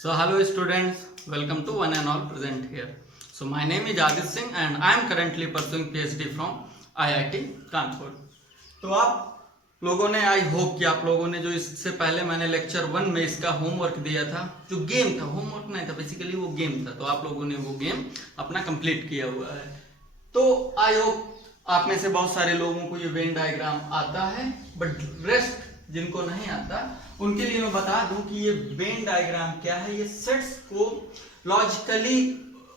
So hello students, welcome to one and all present here. So my name is Adit Singh and I am currently pursuing PhD from IIT Kanpur. तो आप लोगों ने I hope कि आप लोगों ने जो इससे पहले मैंने लेक्चर 1 में इसका होमवर्क दिया था, जो गेम था, होमवर्क नहीं था, बेसिकली वो गेम था, तो आप लोगों ने वो गेम अपना कंप्लीट किया हुआ है. तो आई होप आप में से बहुत सारे लोगों को ये वेन डायग्राम आता है, बट रेस्ट जिनको नहीं आता उनके लिए मैं बता दूं कि ये वेन डायग्राम क्या है. ये सेट्स को लॉजिकली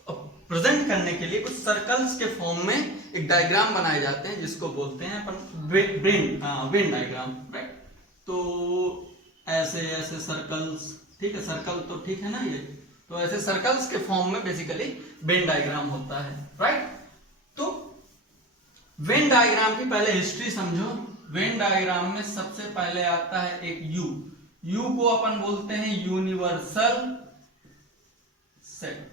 प्रेजेंट करने के लिए कुछ सर्कल्स के फॉर्म में एक डायग्राम बनाए जाते हैं जिसको बोलते हैं अपन वेन डायग्राम, राइट. तो ऐसे ऐसे सर्कल्स, ठीक है, सर्कल तो ठीक है ना ये, तो ऐसे सर्कल्स के फॉर्म में बेसिकली वेन डायग्राम होता है, राइट. तो वेन डायग्राम की पहले हिस्ट्री समझो. वेन डायग्राम में सबसे पहले आता है एक यू को अपन बोलते हैं यूनिवर्सल सेट,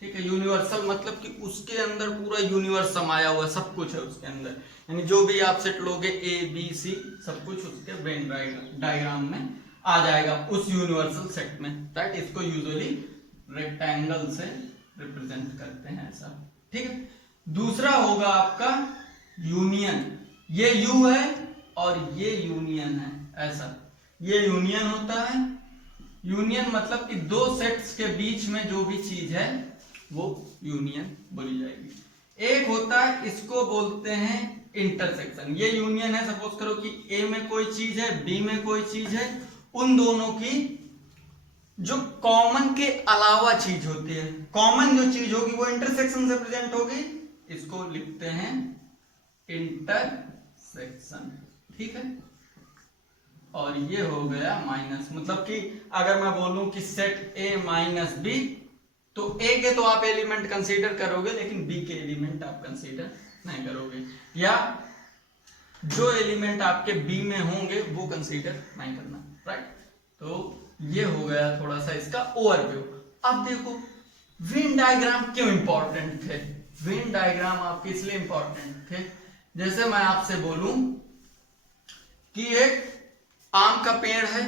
ठीक है. यूनिवर्सल मतलब कि उसके अंदर पूरा यूनिवर्स समाया हुआ सब कुछ है उसके अंदर, यानी जो भी आप सेट लोगे ए बी सी सब कुछ उसके वेन डायग्राम में आ जाएगा उस यूनिवर्सल सेट में, राइट. इसको यूजुअली रेक्टेंगल से रिप्रेजेंट करते हैं ऐसा, ठीक है. दूसरा होगा आपका यूनियन. ये यू है और ये यूनियन है, ऐसा ये यूनियन होता है. यूनियन मतलब कि दो सेट्स के बीच में जो भी चीज है वो यूनियन बोली जाएगी. एक होता है, इसको बोलते हैं इंटरसेक्शन. ये यूनियन है. सपोज करो कि ए में कोई चीज है, बी में कोई चीज है, उन दोनों की जो कॉमन के अलावा चीज होती है, कॉमन जो चीज होगी वो इंटरसेक्शन से प्रेजेंट होगी. इसको लिखते हैं इंटरसेक्शन, ठीक है. और ये हो गया माइनस, मतलब कि अगर मैं बोलूं कि सेट ए माइनस बी, तो ए के तो आप एलिमेंट कंसीडर करोगे लेकिन बी के एलिमेंट आप कंसीडर नहीं करोगे, या जो एलिमेंट आपके बी में होंगे वो कंसीडर नहीं करना, राइट. तो ये हो गया थोड़ा सा इसका ओवरव्यू. अब देखो वेन डायग्राम क्यों इंपॉर्टेंट थे. वेन डायग्राम आपके इसलिए इंपॉर्टेंट थे, जैसे मैं आपसे बोलूं कि एक आम का पेड़ है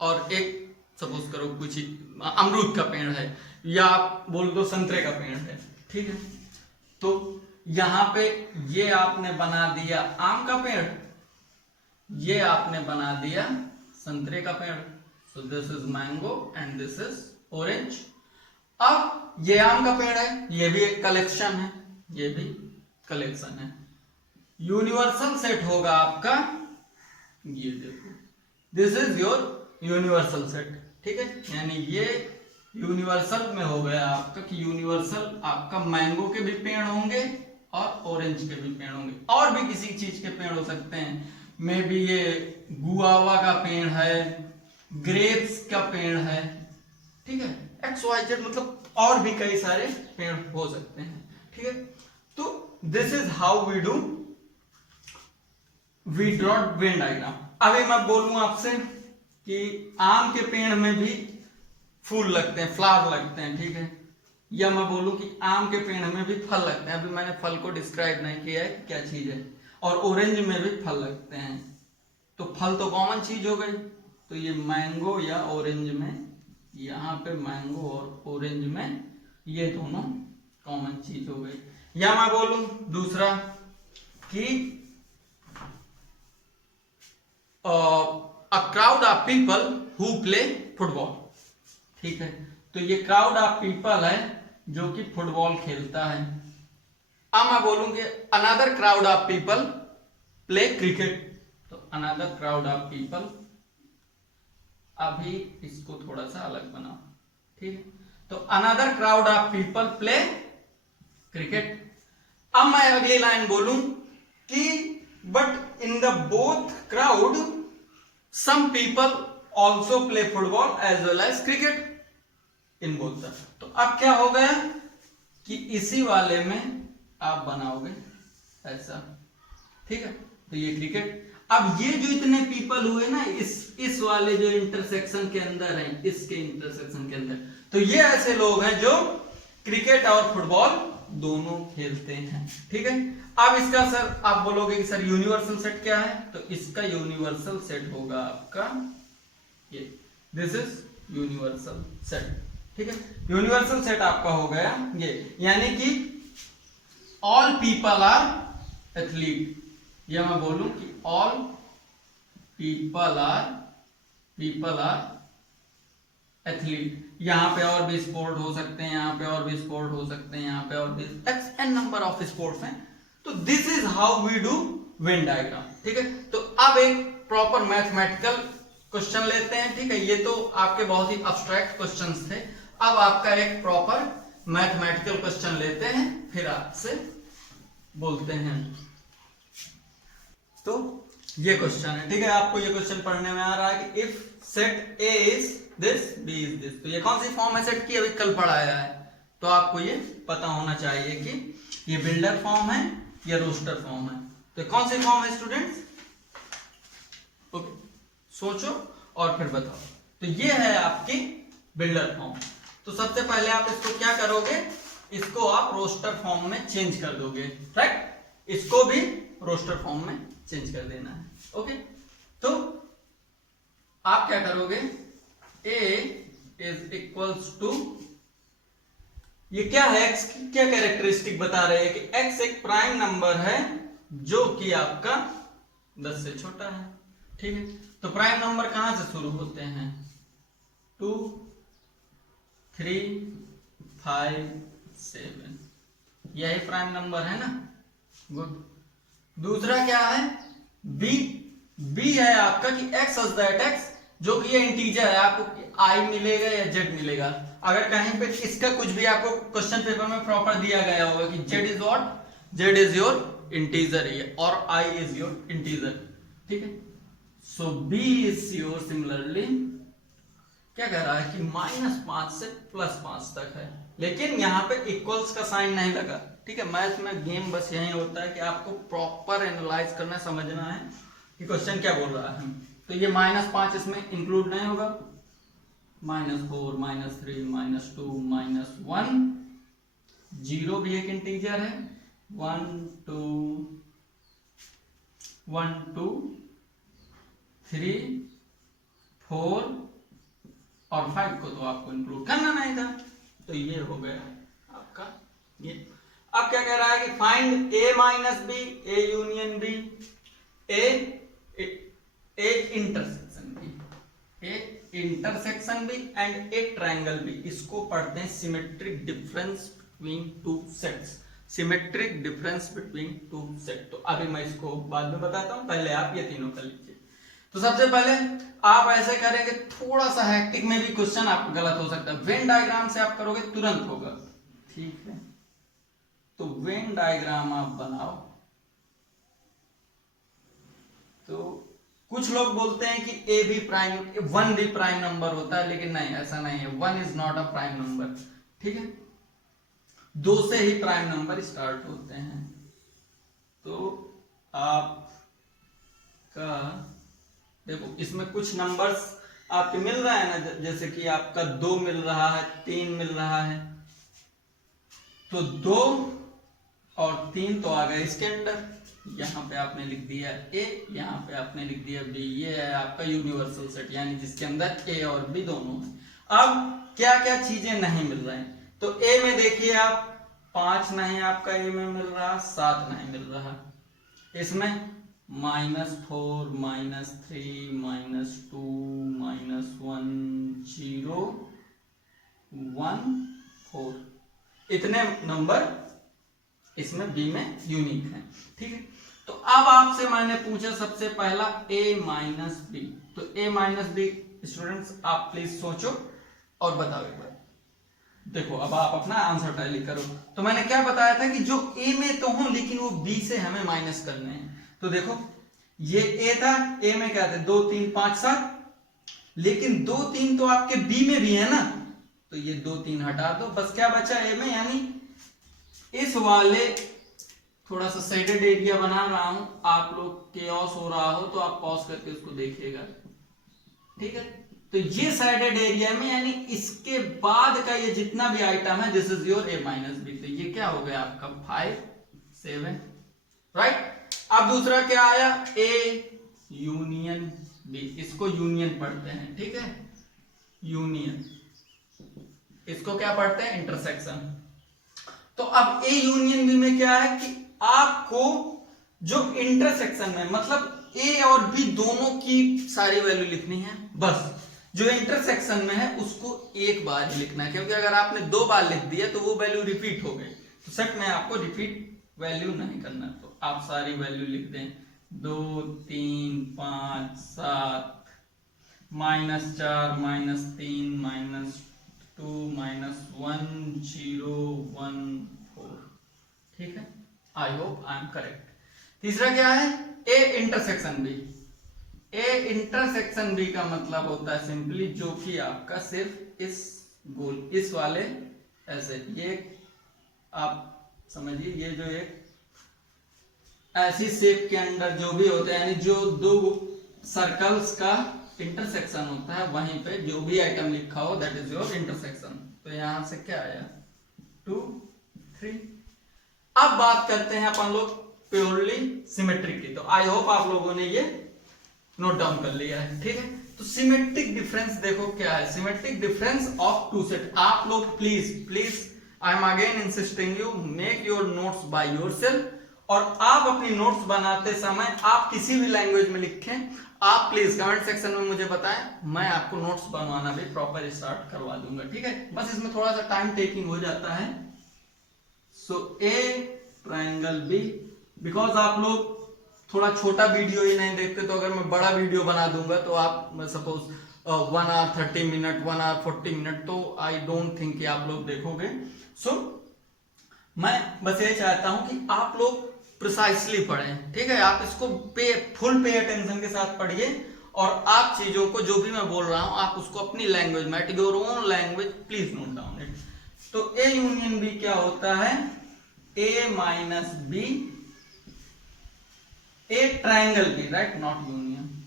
और एक सपोज करो कुछ अमरूद का पेड़ है, या आप बोल दो संतरे का पेड़ है, ठीक है. तो यहां पे ये आपने बना दिया आम का पेड़, ये आपने बना दिया संतरे का पेड़. सो this is mango and this is orange. अब ये आम का पेड़ है, ये भी एक कलेक्शन है, ये भी कलेक्शन है. यूनिवर्सल सेट होगा आपका, ये देखो this is your universal set, ठीक है. यानी ये यूनिवर्सल में हो गया आपका कि यूनिवर्सल आपका मैंगो के भी पेड़ होंगे और ऑरेंज के भी पेड़ होंगे, और भी किसी चीज के पेड़ हो सकते हैं. मे बी ये गुआवा का पेड़ है, ग्रेप्स का पेड़ है, ठीक है, एक्स वाई जेड, मतलब और भी कई सारे पेड़ हो सकते हैं, ठीक है. तो this is how we do we draw Venn diagram. अभी मैं बोलूं आपसे कि आम के पेड़ में भी फूल लगते हैं, फ्लावर लगते हैं, ठीक है, या मैं बोलूं कि आम के पेड़ में भी फल लगते हैं. अभी मैंने फल को डिस्क्राइब नहीं किया है कि क्या चीज है. और ऑरेंज में भी फल लगते हैं, तो फल तो कॉमन चीज हो गई. तो ये मैंगो या ऑरेंज में, यहाँ पे मैंगो और ऑरेंज में ये दोनों कॉमन चीज हो गई. या मैं बोलूं दूसरा कि a crowd of people who play football, ठीक है. तो ये crowd of people है जो कि फुटबॉल खेलता है. अब मैं बोलूं कि another crowd of people play cricket, तो another crowd of people, अभी इसको थोड़ा सा अलग बनाओ, ठीक है. तो another crowd of people play cricket. अब मैं अगली लाइन बोलूं कि but in the both crowd some people also play football as well as cricket in both. तो अब क्या हो गया कि इसी वाले में आप बनाओगे ऐसा, ठीक है. तो ये क्रिकेट. अब ये जो इतने पीपल हुए ना इस वाले जो इंटरसेक्शन के अंदर है, इसके इंटरसेक्शन के अंदर, तो ये ऐसे लोग हैं जो क्रिकेट और फुटबॉल दोनों खेलते हैं, ठीक है. अब इसका सर आप बोलोगे कि सर यूनिवर्सल सेट क्या है, तो इसका यूनिवर्सल सेट होगा आपका ये, दिस इज यूनिवर्सल सेट, ठीक है। यूनिवर्सल सेट आपका हो गया ये, यानी कि ऑल पीपल आर एथलीट, या मैं बोलूं कि ऑल पीपल आर एथलीट। यहाँ पे और भी स्पोर्ट हो सकते हैं, यहाँ पे और भी स्पोर्ट हो सकते हैं, यहाँ पे और भी एन नंबर ऑफ स्पोर्ट्स हैं। तो this is how we do Venn diagram, ठीक है। तो अब एक प्रॉपर मैथमेटिकल क्वेश्चन लेते हैं, ठीक है। ये तो आपके बहुत ही अब्स्ट्रैक्ट क्वेश्चंस थे, अब आपका एक प्रॉपर मैथमेटिकल क्वेश्चन लेते हैं, फिर आपसे बोलते हैं। तो ये क्वेश्चन है, ठीक है। आपको ये क्वेश्चन पढ़ने में आ रहा है कि if set A is this, B is this, तो ये कौन सी फॉर्म है सेट की, अभी कल पढ़ाया है। तो आपको ये पता होना चाहिए कि ये बिल्डर फॉर्म है या रोस्टर फॉर्म है। तो कौन सी फॉर्म है स्टूडेंट्स, ओके, सोचो और फिर बताओ। तो ये है आपकी बिल्डर फॉर्म। तो सबसे पहले आप इसको क्या करोगे, इसको आप रोस्टर फॉर्म में चेंज कर दोगे, राइट। इसको भी रोस्टर फॉर्म में चेंज कर देना है, ओके। तो आप क्या करोगे, a इज इक्वल्स टू, ये क्या है, x की क्या कैरेक्टरिस्टिक बता रहे हैं कि x एक प्राइम नंबर है जो कि आपका 10 से छोटा है, ठीक है। तो प्राइम नंबर कहां से शुरू होते हैं, 2, 3, 5, 7, यही प्राइम नंबर है ना, गुड। दूसरा क्या है, b है आपका कि x सच दैट x, जो कि ये इंटीजर है, आपको i मिलेगा या z मिलेगा। अगर कहीं पे इसका कुछ भी आपको क्वेश्चन पेपर में प्रॉपर दिया गया होगा कि z is what, z is your integer है और i इज योर इंटीजर, ठीक है। सो b इज योर, सिमिलरली क्या कह रहा है कि -5 से +5 तक है, लेकिन यहाँ पे इक्वल्स का साइन नहीं लगा, ठीक है। मैथ में गेम बस यही होता है कि आपको प्रॉपर एनालाइज करना, समझना है कि क्वेश्चन क्या बोल रहा है। तो ये -5 इसमें इंक्लूड नहीं होगा, -4, -3, -2, -1, 0 भी एक इंटीजर है, 1, 2, 3, 4 और 5 को तो आपको इंक्लूड करना नहीं था। तो ये हो गया आपका ये। अब क्या कह रहा है कि find a minus B, a union B, a intersection B and A triangle B. इसको पढ़ते हैं symmetric difference between two sets, symmetric difference between two set. तो अभी मैं इसको बाद में बताता हूं, पहले आप ये तीनों कर लीजिए। तो सबसे पहले आप ऐसे करेंगे, थोड़ा सा हैक्टिक में भी क्वेश्चन आपका गलत हो सकता है, वेन डायग्राम से आप करोगे तुरंत होगा, ठीक है। तो वेन डायग्राम आप बनाओ। तो कुछ लोग बोलते हैं कि ए भी प्राइम, 1 भी प्राइम नंबर होता है, लेकिन नहीं, ऐसा नहीं है, 1 is not a prime number, ठीक है। 2 से ही प्राइम नंबर स्टार्ट होते हैं। तो आपका देखो, इसमें कुछ नंबर्स आपके मिल रहा है ना, जैसे कि आपका 2 मिल रहा है, 3 मिल रहा है, तो 2 और 3 तो आ गए इसके अंदर। यहाँ पे आपने लिख दिया ए, यहाँ पे आपने लिख दिया बी। ये है आपका यूनिवर्सल सेट, यानी जिसके अंदर ए और बी दोनों है। अब क्या क्या चीजें नहीं मिल रही, तो ए में देखिए आप 5 नहीं आपका ए में मिल रहा, 7 नहीं मिल रहा, इसमें -4, -3, -2, -1, 0, 1, 4, इतने नंबर इसमें बी में यूनिक है, ठीक है। तो अब आपसे मैंने पूछा सबसे पहला a माइनस बी। तो a माइनस बी स्टूडेंट्स आप प्लीज सोचो और बताओ एक बार। देखो अब आप अपना आंसर टैली करो। तो मैंने क्या बताया था कि जो a में तो हो लेकिन वो b से हमें माइनस करने हैं। तो देखो ये a था, a में क्या थे 2, 3, 5, 7, लेकिन 2, 3 तो आपके b में भी है ना, तो ये 2, 3 हटा दो, बस क्या बचा a में, यानी इस वाले थोड़ा सा शेडेड एरिया बना रहा हूं, आप लोग केओस हो रहा हो तो आप पॉज करके उसको देखिएगा, ठीक है। तो ये शेडेड एरिया में यानी इसके बाद का ये जितना भी आइटम है this is your a minus B. तो ये क्या हो गया आपका 5, 7, राइट। अब दूसरा क्या आया a यूनियन b, इसको यूनियन पढ़ते हैं, ठीक है। यूनियन, इसको क्या पढ़ते हैं, इंटरसेक्शन। तो अब ए यूनियन बी में क्या है कि आपको जो इंटरसेक्शन में मतलब ए और बी दोनों की सारी वैल्यू लिखनी है, बस जो इंटरसेक्शन में है उसको एक बार ही लिखना है, क्योंकि अगर आपने 2 बार लिख दिया तो वो वैल्यू रिपीट हो गई। तो सेट में आपको रिपीट वैल्यू नहीं करना, तो आप सारी वैल्यू लिख दें 2 3 5 7 -4 -3 -2 -1 0 1 4। ठीक है, I hope I am correct. तीसरा क्या है, A intersection B. A intersection B का मतलब होता है सिंपली जो कि आपका सिर्फ इस गोल इस वाले ऐसे, ये आप समझिए, ये जो एक ऐसी शेप के अंदर जो भी होता है, यानी जो 2 सर्कल्स का इंटरसेक्शन होता है, वहीं पे जो भी आइटम लिखा हो दैट इज योर इंटरसेक्शन। तो यहां से क्या आया 2 3। अब बात करते हैं अपन लोग प्योरली सिमेट्रिक की। तो आई होप आप लोगों ने ये नोट डाउन कर लिया है। ठीक है, तो सिमेट्रिक डिफरेंस देखो क्या है, सिमेट्रिक डिफरेंस ऑफ 2 सेट। आप लोग please I am again insisting you make your notes by yourself, और आप अपनी नोट्स बनाते समय आप किसी भी लैंग्वेज में लिखें, आप प्लीज कमेंट सेक्शन में मुझे बताएं, मैं आपको नोट्स बनवाना भी प्रॉपर स्टार्ट करवा दूंगा। ठीक है, बस इसमें थोड़ा सा टाइम टेकिंग हो जाता है। सो ए ट्रायंगल बी, बिकॉज आप लोग थोड़ा छोटा वीडियो ही नहीं देखते, तो अगर मैं बड़ा वीडियो बना दूंगा तो आप suppose 1 hour 30 minute 1 hour 40 minute, तो आई डोंट थिंक कि आप लोग देखोगे। सो मैं बस ये चाहता हूं कि आप लोग प्रिसाइसली पढ़ें। ठीक है, आप इसको फुल पे अटेंशन के साथ पढ़िए, और आप चीजों को जो भी मैं बोल रहा हूं आप उसको अपनी लैंग्वेज में, at your own language, please note down it. तो ए यूनियन बी क्या होता है, A minus B, A triangle B, right, not union,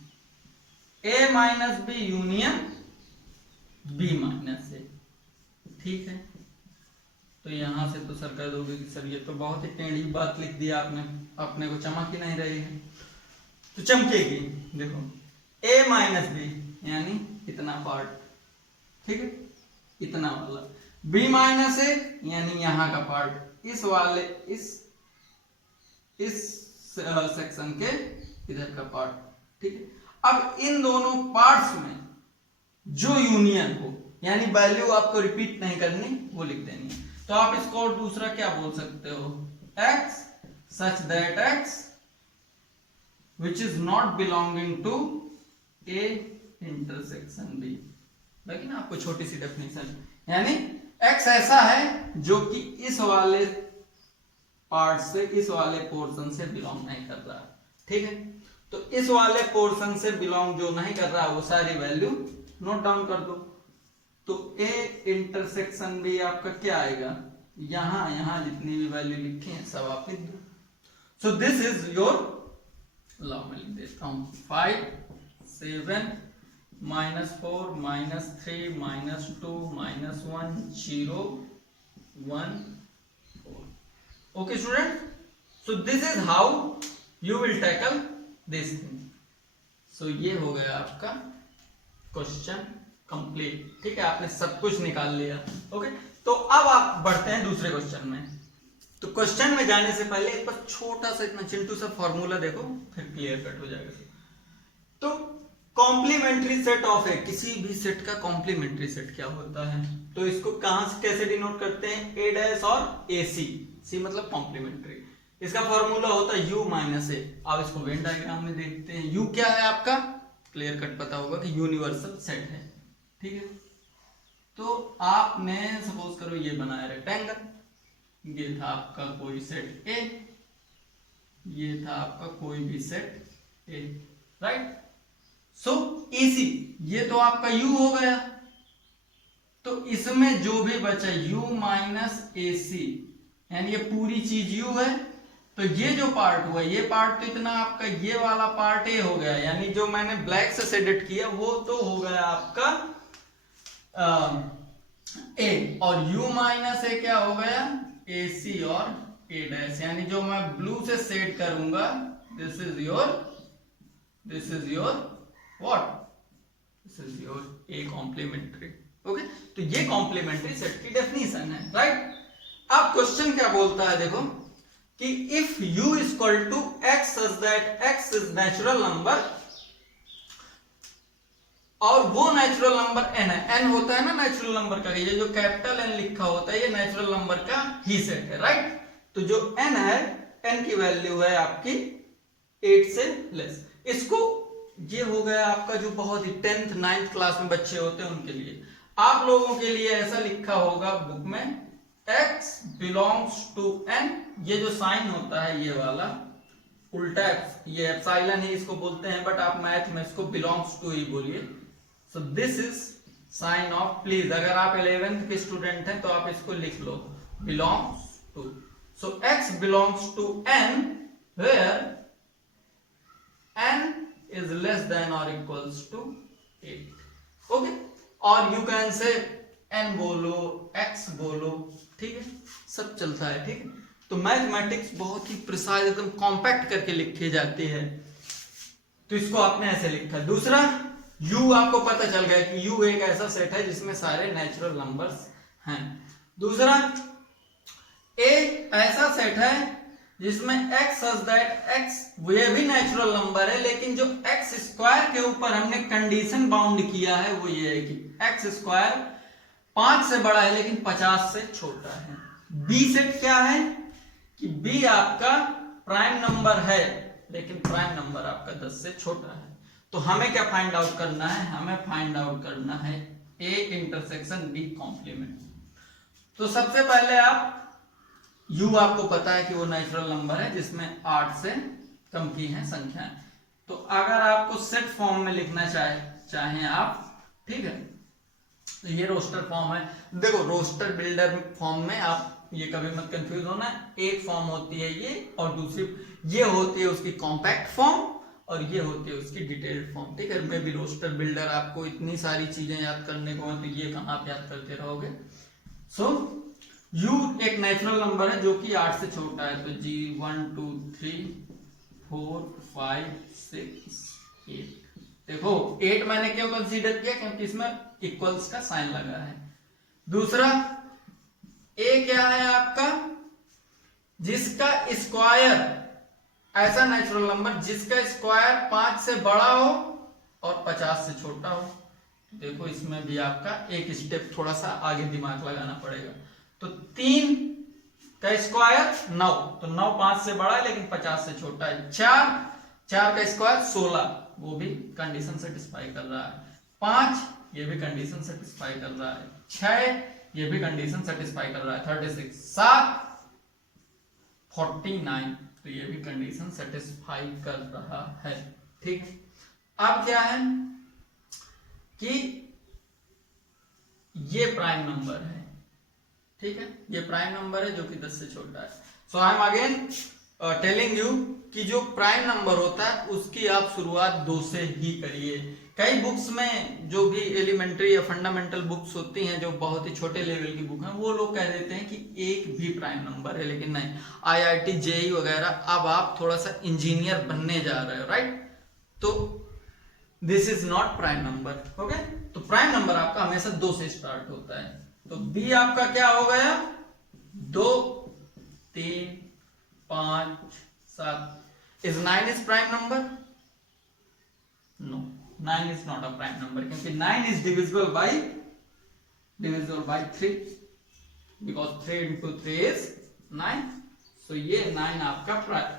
A minus B union B minus A. ठीक है, तो यहां से तो सर कह दोगे कि सर ये तो बहुत ही टेढ़ी बात लिख दिया आपने, अपने को चमक ही नहीं रही है। तो चमकेगी, देखो a माइनस बी यानी इतना पार्ट, ठीक है, इतना वाला, b माइनस ए यानी यहां का पार्ट, इस वाले इस सेक्शन के इधर का पार्ट। ठीक है, अब इन दोनों पार्ट्स में जो यूनियन हो, यानी वैल्यू आपको रिपीट नहीं करनी, वो लिख देनी है। तो आप इसको और दूसरा क्या बोल सकते हो, x such that x which is not belonging to a intersection b। लेकिन आपको छोटी सी डेफिनेशन, यानी x ऐसा है जो कि इस वाले पार्ट से, इस वाले पोर्शन से बिलोंग नहीं कर रहा। ठीक है, तो इस वाले पोर्शन से बिलोंग जो नहीं कर रहा वो सारी वैल्यू नोट डाउन कर दो। तो ए इंटरसेक्शन भी आपका क्या आएगा, यहां जितनी भी वैल्यू लिखी है सब आप लिख दो। सो दिस इज योर, लो मैं लिख देता हूं 5 7 -4 -3 -2 -1 0 1 4। Okay student, so this is how you will tackle this thing. So ये हो गया आपका क्वेश्चन कंप्लीट। ठीक है, आपने सब कुछ निकाल लिया। ओके, तो अब आप बढ़ते हैं दूसरे क्वेश्चन में। तो क्वेश्चन में जाने से पहले एक बार छोटा सा इतना चिंटू सा फॉर्मूला देखो, फिर क्लियर कट हो जाएगा। तो कॉम्प्लीमेंट्री सेट ऑफ ए, किसी भी सेट का कॉम्प्लीमेंट्री सेट क्या होता है, तो इसको कहां से कैसे डिनोट करते हैं, ए डैश और ए सी, सी मतलब कॉम्प्लीमेंट्री। इसका फॉर्मूला होता है यू माइनस ए। अब इसको वेन डायग्राम में देखते हैं। यू क्या है आपका, क्लियर कट पता होगा कि यूनिवर्सल सेट है। ठीक है, तो आपने सपोज करो ये बनाया रेक्टेंगल, ये था आपका कोई सेट ए, ये था आपका कोई भी सेट ए, राइट। सो इसी, ये तो आपका u हो गया, तो इसमें जो भी बचा u माइनस ए सी, यानी ये पूरी चीज u है, तो ये जो पार्ट हुआ, ये पार्ट तो इतना आपका, ये वाला पार्ट ए हो गया, यानी जो मैंने ब्लैक से शेडेड किया वो तो हो गया आपका ए, और u माइनस ए क्या हो गया, ए सी और ए डैश, यानी जो मैं ब्लू से शेड करूंगा, this is your what, this is your A complementary. Okay, तो ये कॉम्प्लीमेंट्री सेट की डेफिनेशन है, राइट। अब क्वेश्चन क्या बोलता है, देखो कि if u equal to x such that x is natural number, और वो नेचुरल नंबर n है, n होता है ना नेचुरल नंबर का, ये जो कैपिटल n लिखा होता है ये नेचुरल नंबर का ही सेट है, राइट। तो जो n है, n की वैल्यू है आपकी 8 से लेस। इसको ये हो गया आपका जो बहुत ही 10th 9th क्लास में बच्चे होते हैं उनके लिए। आप लोगों के लिए ऐसा लिखा होगा बुक में x बिलोंग्स टू n, ये जो साइन होता है ये वाला उल्टा ये एप्सिलॉन ही इसको बोलते हैं, बट आप मैथ में इसको बिलोंग्स टू ही बोलिए। सो this is sine of, please अगर आप 11th के स्टूडेंट हैं तो आप इसको लिख लो, belongs to. So x belongs to n where n is less than or equals to 8। Okay, और यू कैन से n बोलो, x बोलो, ठीक है, सब चलता है, ठीक है। तो मैथमेटिक्स बहुत ही प्रिसाइज एकदम कॉम्पैक्ट करके लिखी जाती है, तो इसको आपने ऐसे लिखा। दूसरा, u आपको पता चल गया कि u एक ऐसा सेट है जिसमें सारे नेचुरल नंबर्स हैं। दूसरा, a ऐसा सेट है जिसमें x सच दैट x ये भी नेचुरल नंबर है, लेकिन जो x स्क्वायर के ऊपर हमने कंडीशन बाउंड किया है वो ये है कि x स्क्वायर 5 से बड़ा है लेकिन 50 से छोटा है। b सेट क्या है कि b आपका प्राइम नंबर है लेकिन प्राइम नंबर आपका 10 से छोटा है। तो हमें क्या फाइंड आउट करना है, हमें फाइंड आउट करना है a इंटरसेक्शन b कॉम्प्लीमेंट। तो सबसे पहले आप u आपको पता है कि वो नेचुरल नंबर है जिसमें 8 से कम की हैं संख्याएं। तो अगर आपको सेट फॉर्म में लिखना चाहें आप, ठीक है, तो ये रोस्टर फॉर्म है। देखो रोस्टर बिल्डर फॉर्म में आप ये कभी मत कंफ्यूज होना, एक फॉर्म होती है ये और दूसरी ये होती है उसकी कॉम्पैक्ट फॉर्म और ये होती है उसकी डिटेल्ड फॉर्म, ठीक है। मैं भी रोस्टर बिल्डर आपको इतनी सारी चीजें याद करने को है तो ये कहाँ आप याद करते रहोगे। सो u एक नेचुरल नंबर है जो कि 8 से छोटा है, तो g 1 2 3 4 5 6 8। देखो 8 मैंने क्यों कंसीडर किया, क्योंकि इसमें इक्वल्स का साइन लगा है। दूसरा, a क्या है आपका, जिसका स्क्वायर, ऐसा नेचुरल नंबर जिसका स्क्वायर 5 से बड़ा हो और 50 से छोटा हो। देखो इसमें भी आपका एक स्टेप थोड़ा सा आगे दिमाग लगाना पड़ेगा। तो 3 का स्क्वायर 9, तो 9 5 से बड़ा है लेकिन 50 से छोटा है। 4 का स्क्वायर 16, वो भी कंडीशन सेटिस्फाई कर रहा है। 5 ये भी कंडीशन सेटिस्फाई कर रहा है। 6 ये भी कंडीशन सेटिस्फाई कर रहा है। 36, 7 49, तो ये भी कंडीशन सेटिस्फाई कर रहा है, ठीक है। अब क्या है कि ये प्राइम नंबर है, ठीक है, ये प्राइम नंबर है जो कि 10 से छोटा है। So I am again telling you कि जो प्राइम नंबर होता है उसकी आप शुरुआत 2 से ही करिए। कई बुक्स में जो भी एलिमेंट्री या फंडामेंटल बुक्स होती हैं जो बहुत ही छोटे लेवल की बुक हैं, वो लोग कह देते हैं कि एक भी प्राइम नंबर है, लेकिन नहीं, IIT JEE वगैरह, अब आप थोड़ा सा इंजीनियर बनने जा रहे हो, राइट, तो this is not prime number. Okay, तो प्राइम नंबर आपका हमेशा 2 से स्टार्ट होता है। तो b आपका क्या हो गया, 2 3 5 7। Is 9 is prime number? No, 9 is not a prime number क्योंकि 9 is divisible by 3 because 3 into 3 is 9। so ये 9 आपका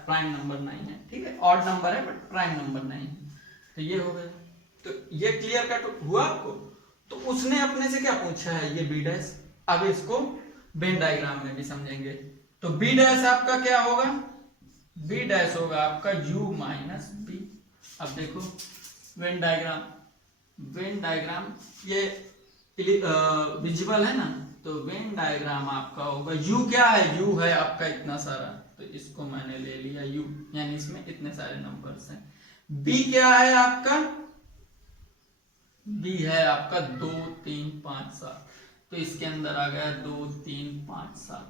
प्राइम नंबर नहीं है, ठीक है, ऑड नंबर है बट प्राइम नंबर नहीं है। तो ये हो गया, तो ये क्लियर कट हुआ आपको। तो उसने अपने से क्या पूछा है, ये b डैश। अब इसको वेन डायग्राम में भी समझेंगे। तो b डैश आपका क्या होगा, b डैश होगा आपका u माइनस b। अब देखो वेन डायग्राम ये विजिबल है ना, तो वेन डायग्राम आपका होगा, u क्या है, u है आपका इतना सारा, तो इसको मैंने ले लिया u, यानी इसमें इतने सारे नंबर्स हैं। b क्या है आपका, b है आपका 2 3 5 7, तो इसके अंदर आ गया 2 3 5 7,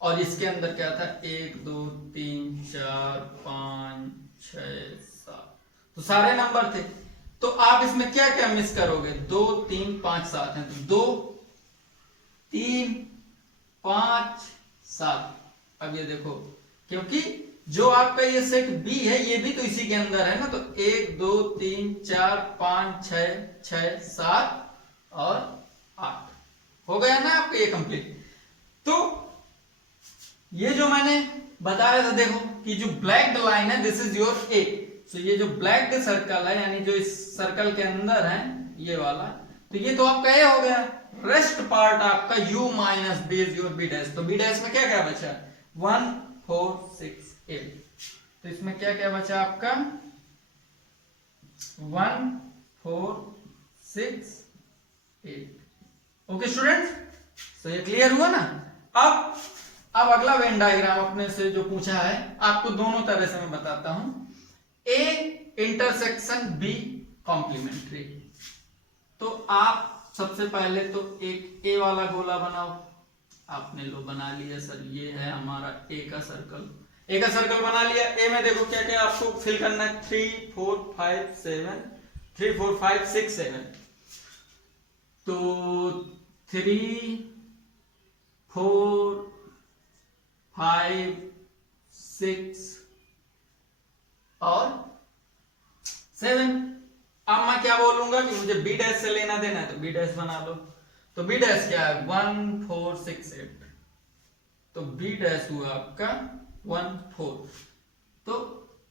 और इसके अंदर क्या था 1 2 3 4 5 6 7, तो सारे नंबर थे। तो आप इसमें क्या क्या मिस करोगे, 2 3 5 7 है तो 2 3 5 7। अब ये देखो, क्योंकि जो आपका ये सेट बी है ये भी तो इसी के अंदर है ना, तो 1 2 3 4 5 6 7 और 8 हो गया ना आपका ये कंप्लीट। तो ये जो मैंने बताया था देखो कि जो ब्लैक लाइन है दिस इज योर ए, तो ये जो ब्लैक सर्कल है यानी जो इस सर्कल के अंदर है ये वाला, तो ये तो आपका ए हो गया। रेस्ट पार्ट आपका u minus B is your B dash. तो बी डैश में क्या क्या बचा, 1 4 6 8, तो इसमें क्या क्या बचा आपका 1 4 6 8। ओके स्टूडेंट्स, तो ये क्लियर हुआ ना। अब अगला वेन डायग्राम अपने से जो पूछा है आपको दोनों तरह से मैं बताता हूं, ए इंटरसेक्शन बी कॉम्प्लीमेंट्री। तो आप सबसे पहले तो एक ए वाला गोला बनाओ, आपने लो बना लिया सर, ये है हमारा ए का सर्कल। ए का सर्कल बना लिया। ए में देखो क्या क्या आपको फिल करना है, 3 4 5 7 3 4 5 6 7। तो 3 4 5 6 और 7। अब मैं क्या बोलूंगा कि मुझे बी डैश से लेना देना है, तो बी डैश बना लो। तो बी डैश क्या है 1 4 6 8, तो बी डैश हुआ आपका 1 4। तो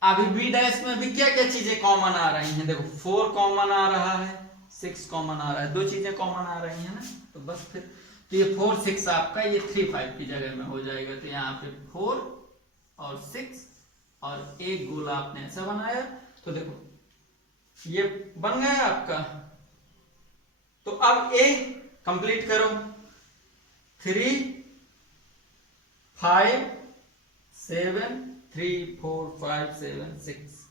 अभी बी डैश में भी क्या क्या चीजें कॉमन आ रही हैं, देखो 4 कॉमन आ रहा है, 6 कॉमन आ रहा है, दो चीजें कॉमन आ रही हैं ना, तो बस फिर तो ये 4 6 आपका ये 3 5 की जगह में हो जाएगा। तो यहाँ पे 4 और 6 और एक गोला आपने ऐसा बनाया, तो देखो ये बन गया आपका। तो अब ए कंप्लीट करो, 3 5 7 3 4 5 7 6,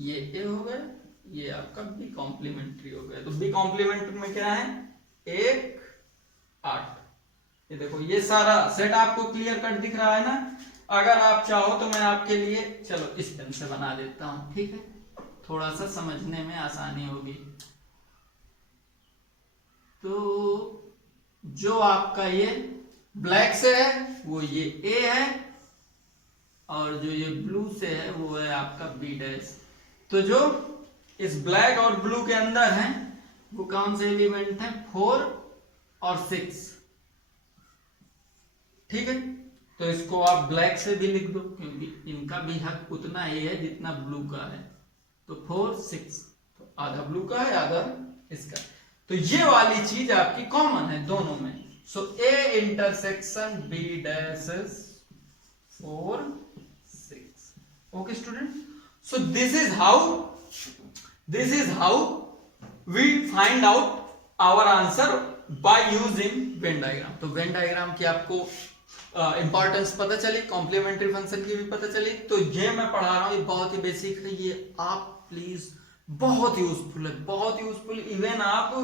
ये ए हो गया, ये आपका बी कॉम्प्लीमेंट्री हो गया। तो बी कॉम्प्लीमेंट्री में क्या है 1 8। ये देखो ये सारा सेट आपको क्लियर कट दिख रहा है ना। अगर आप चाहो तो मैं आपके लिए चलो इस पेन से बना देता हूं, ठीक है, थोड़ा सा समझने में आसानी होगी। तो जो आपका ये ब्लैक से है वो ये ए है, और जो ये ब्लू से है वो है आपका बी डैश। तो जो इस ब्लैक और ब्लू के अंदर है वो कौन से एलिमेंट है, 4 और 6, ठीक है। तो इसको आप ब्लैक से भी लिख दो क्योंकि इनका भी हक उतना ही है जितना ब्लू का है। तो 4 6, तो आधा ब्लू का है आधा इसका। तो ये वाली चीज आपकी कॉमन है दोनों में। So A intersection B dash is 4 6। Okay student, so this is how we find out our answer by using Venn diagram. तो वेन डायग्राम की आपको इंपॉर्टेंस पता चली, कॉम्प्लीमेंट्री फंक्शन की भी पता चली। तो ये मैं पढ़ा रहा हूं, ये बहुत ही बेसिक है, ये आप प्लीज बहुत यूजफुल है, बहुत यूजफुल। इवन आप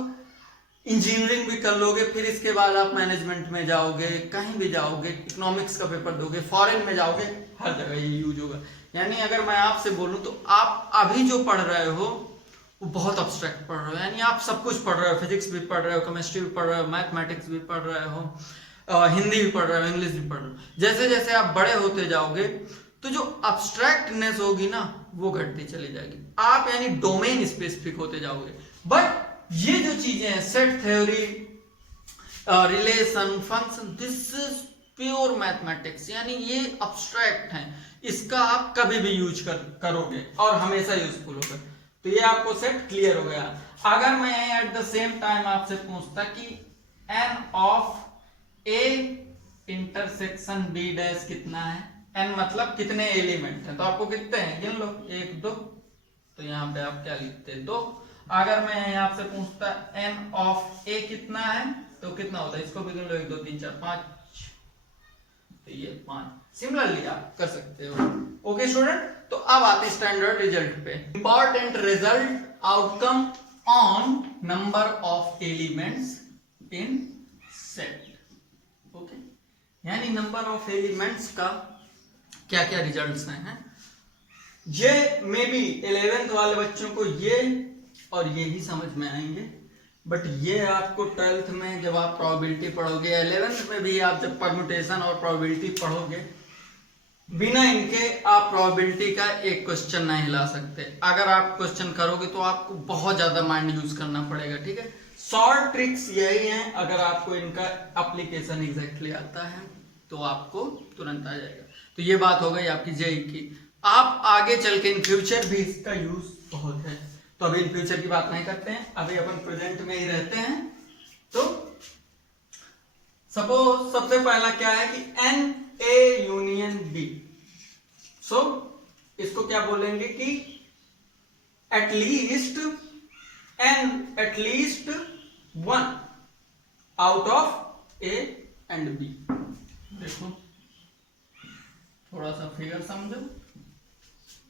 इंजीनियरिंग भी कर लोगे, फिर इसके बाद आप मैनेजमेंट में जाओगे, कहीं भी जाओगे, इकोनॉमिक्स का पेपर दोगे, फॉरेन में जाओगे, हर जगह ये यूज होगा। यानी अगर मैं आपसे बोलूं तो आप अभी जो पढ़ रहे हो वो बहुत अब्स्ट्रैक्ट पढ़ रहे हो, यानी आप सब कुछ पढ़ रहे हो, फिजिक्स भी पढ़ रहे हो, केमिस्ट्री भी पढ़ रहे हो, मैथमेटिक्स भी पढ़ रहे हो, हिंदी भी पढ़ रहे हो, इंग्लिश भी पढ़ रहे हो। जैसे जैसे आप बड़े होते जाओगे तो जो अब्स्ट्रैक्टनेस होगी ना वो घटती चली जाएगी, आप यानी डोमेन स्पेसिफिक होते जाओगे। बट ये जो चीजें हैं set theory, relation, function, this is pure mathematics, यानी ये अब्स्ट्रैक्ट हैं, इसका आप कभी भी यूज करोगे और हमेशा यूजफुल होगा। तो ये आपको सेट क्लियर हो गया। अगर मैं एट द सेम टाइम आपसे पूछता कि n of A intersection B dash कितना है, एन मतलब कितने एलिमेंट हैं, तो आपको कितने हैं गिन लो, 1 2, तो यहाँ पे आप क्या लिखते हैं 2। अगर मैं आपसे पूछता एन ऑफ ए कितना है तो कितना होता है, इसको भी गिन लो, 1 2 3 4 5, तो ये 5। सिमिलरली आप कर सकते हो। ओके स्टूडेंट, तो अब आते स्टैंडर्ड रिजल्ट पे। Important result outcome on number of elements in set. Okay, यानी नंबर ऑफ एलिमेंट्स का क्या क्या रिजल्ट्स हैं। ये मे बी 11th वाले बच्चों को ये और ये ही समझ में आएंगे। बट ये आपको 12th में जब आप प्रोबेबिलिटी पढ़ोगे, 11th में भी आप जब परम्यूटेशन और प्रोबेबिलिटी पढ़ोगे, बिना इनके आप प्रोबेबिलिटी का एक क्वेश्चन नहीं ला सकते। अगर आप क्वेश्चन करोगे तो आपको बहुत ज्यादा माइंड यूज करना पड़ेगा, ठीक है। शॉर्ट ट्रिक्स यही हैं, अगर आपको इनका एप्लीकेशन एग्जैक्टली आता है तो आपको तुरंत आ जाएगा। तो ये बात हो गई आपकी जेई की। आप आगे चल के इन फ्यूचर भी इसका यूज बहुत है, तो अभी इन फ्यूचर की बात नहीं करते हैं, अभी अपन प्रेजेंट में ही रहते हैं। तो सपोज सबसे पहला क्या है कि n A union B. So इसको क्या बोलेंगे कि at least one out of A and B. देखो थोड़ा सा फिगर समझो।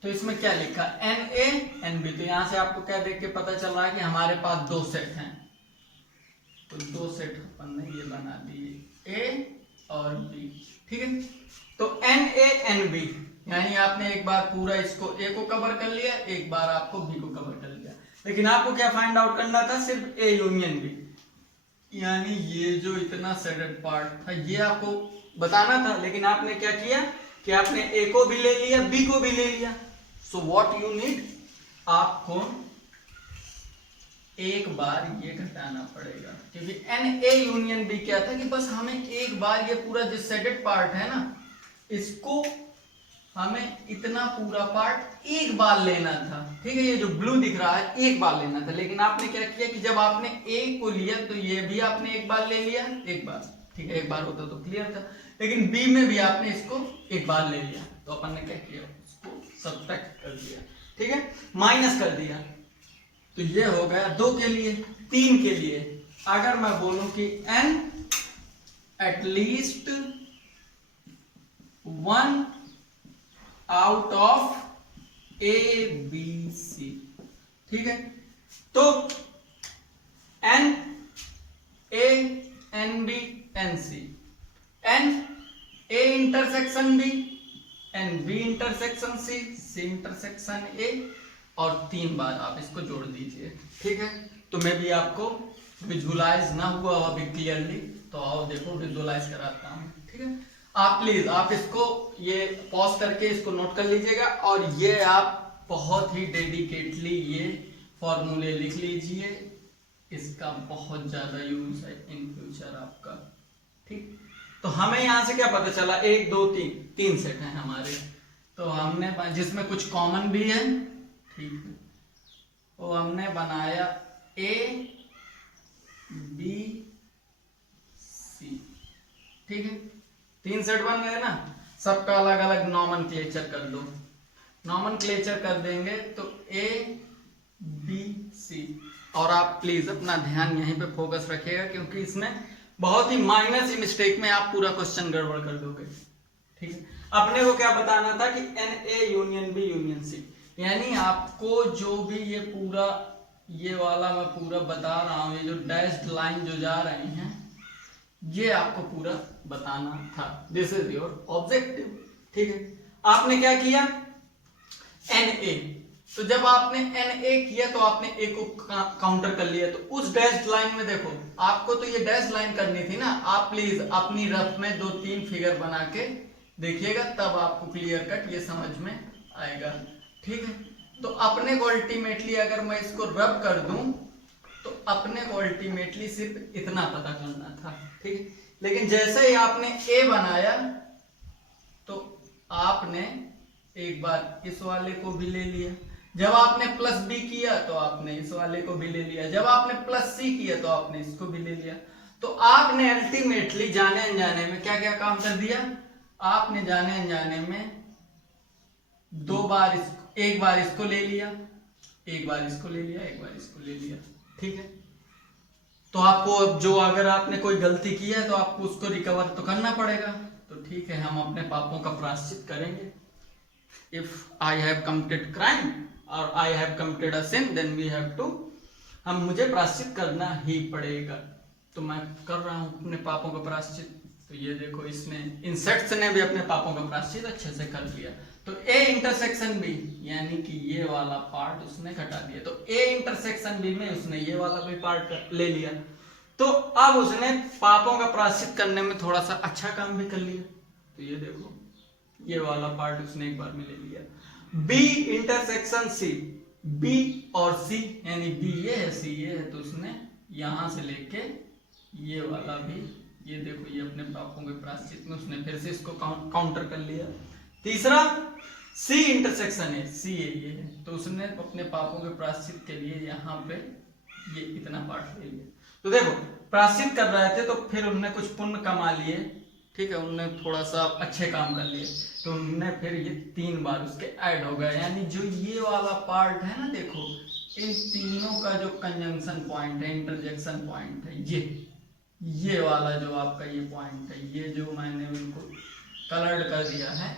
तो इसमें क्या लिखा, एन ए एन बी। तो यहां से आपको क्या देख के पता चल रहा है कि हमारे पास दो सेट हैं। तो दो सेट अपन ने ये बना दिए, ए और बी, ठीक है। तो एन ए एन बी यानी आपने एक बार पूरा इसको ए को कवर कर लिया, एक बार आपको बी को कवर कर लिया। लेकिन आपको क्या फाइंड आउट करना था, सिर्फ ए यूनियन बी, यानी ये जो इतना शेडेड पार्ट था ये आपको बताना था। लेकिन आपने क्या किया कि आपने ए को भी ले लिया, बी को भी ले लिया। सो व्हाट यू नीड, आपको एक बार ये घटाना पड़ेगा, क्योंकि एन ए यूनियन बी क्या था कि बस हमें एक बार ये पूरा जो शेडेड पार्ट है ना, इसको हमें इतना पूरा पार्ट एक बार लेना था, ठीक है। ये जो ब्लू दिख रहा है एक बार लेना था। लेकिन आपने क्या किया कि जब आपने ए को लिया तो ये भी आपने एक बार ले लिया, एक बार, ठीक है। एक बार होता तो क्लियर था, लेकिन बी में भी आपने इसको एक बार ले लिया। तो अपन ने क्या किया, इसको सब्ट्रैक्ट कर दिया, ठीक है, माइनस कर दिया। तो ये हो गया 2 के लिए। 3 के लिए अगर मैं बोलूं कि n at least 1 out of A B C, ठीक है। तो n a n b n c, n a intersection b, n b intersection c, c intersection a, और 3 बार आप इसको जोड़ दीजिए, ठीक है। तो मैं भी आपको विजुअलाइज ना हुआ अभी क्लियरली, तो आओ देखो विजुअलाइज कराता हूँ, ठीक है। आप प्लीज आप इसको ये पॉज करके इसको नोट कर लीजिएगा, और ये आप बहुत ही डेडिकेटली ये फॉर्मूले लिख लीजिए। इसका बहुत ज्यादा यूज है इन फ्यूचर आपका, ठीक। तो हमें यहां से क्या पता चला, 1 2 3 सेट हैं हमारे। तो हमने जिसमें कुछ कॉमन भी है, ठीक है, वो हमने बनाया ए बी सी, ठीक है। 3 सेट बन गए ना, सबका अलग अलग नॉमेनक्लेचर कर दो। नॉमेनक्लेचर कर देंगे तो ए बी सी। और आप प्लीज अपना ध्यान यहीं पे फोकस रखिएगा, क्योंकि इसमें बहुत ही माइनर सी मिस्टेक में आप पूरा क्वेश्चन गड़बड़ कर दोगे, ठीक है। अपने को क्या बताना था कि n A union B union C, यानी आपको जो भी ये पूरा ये वाला मैं पूरा बता रहा हूं, ये जो डैश्ड लाइन जो जा रही हैं ये आपको पूरा बताना था। दिस इज योर ऑब्जेक्टिव, ठीक है। आपने क्या किया, एन ए। तो जब आपने एन ए किया तो आपने ए को काउंटर कर लिया। तो उस डैश्ड लाइन में देखो, आपको तो ये डैश लाइन करनी थी ना। आप प्लीज अपनी रफ में 2-3 फिगर बना के देखिएगा, तब आपको क्लियर कट ये समझ में आएगा, ठीक है। तो अपने को अल्टीमेटली अगर मैं इसको रब कर दूं तो अपने को अल्टीमेटली सिर्फ इतना पता करना था, ठीक है। लेकिन जैसे ही आपने ए बनाया तो आपने एक बार इस वाले को भी ले लिया। जब आपने प्लस बी किया तो आपने इस वाले को भी ले लिया। जब आपने प्लस सी किया तो आपने इसको भी ले लिया। तो आपने अल्टीमेटली जाने अनजाने में क्या क्या काम कर दिया, आपने जाने अनजाने में 2 बार एक बार इसको ले लिया, एक बार इसको ले लिया, एक बार इसको ले लिया, ठीक है। तो आपको अब जो अगर आपने कोई गलती की है तो आपको उसको रिकवर तो करना पड़ेगा। तो ठीक है, हम अपने पापों का प्रायश्चित करेंगे। If I have committed crime और I have committed a sin then we have to, मुझे प्रायश्चित करना ही पड़ेगा। तो मैं कर रहा हूं अपने पापों का प्रायश्चित। तो ये देखो इसने इंसेक्ट्स ने भी अपने पापों का प्रायश्चित अच्छे से कर लिया। तो ए इंटरसेक्शन बी यानी कि ये वाला पार्ट उसने घटा दिया। तो ए इंटरसेक्शन बी में उसने ये वाला भी पार्ट ले लिया। तो अब उसने पापों का प्रायश्चित करने में थोड़ा सा अच्छा काम भी कर लिया। तो ये देखो ये वाला पार्ट उसने एक बार में ले लिया। बी इंटरसेक्शन सी, बी और सी यानी बी ये है सी ये है, तो उसने यहां से लेके ये वाला भी, ये देखो ये अपने पापों के प्रायश्चित में उसने फिर से इसको काउंटर कर लिया। तीसरा सी इंटरसेक्शन है, सी ये है, तो उसने अपने पापों के प्रायश्चित के लिए यहाँ पे ये इतना पार्ट ले लिया। तो देखो प्रायश्चित कर रहे थे तो फिर उनने कुछ पुण्य कमा लिए, ठीक है, उनने थोड़ा सा अच्छे काम कर लिए, तो उनने फिर ये 3 बार उसके ऐड हो गए। यानी जो ये वाला पार्ट है ना, देखो इन तीनों का जो कंजंक्शन पॉइंट है, इंटरजेक्शन पॉइंट है, ये वाला जो आपका ये पॉइंट है, ये जो मैंने उनको कलर्ड कर दिया है,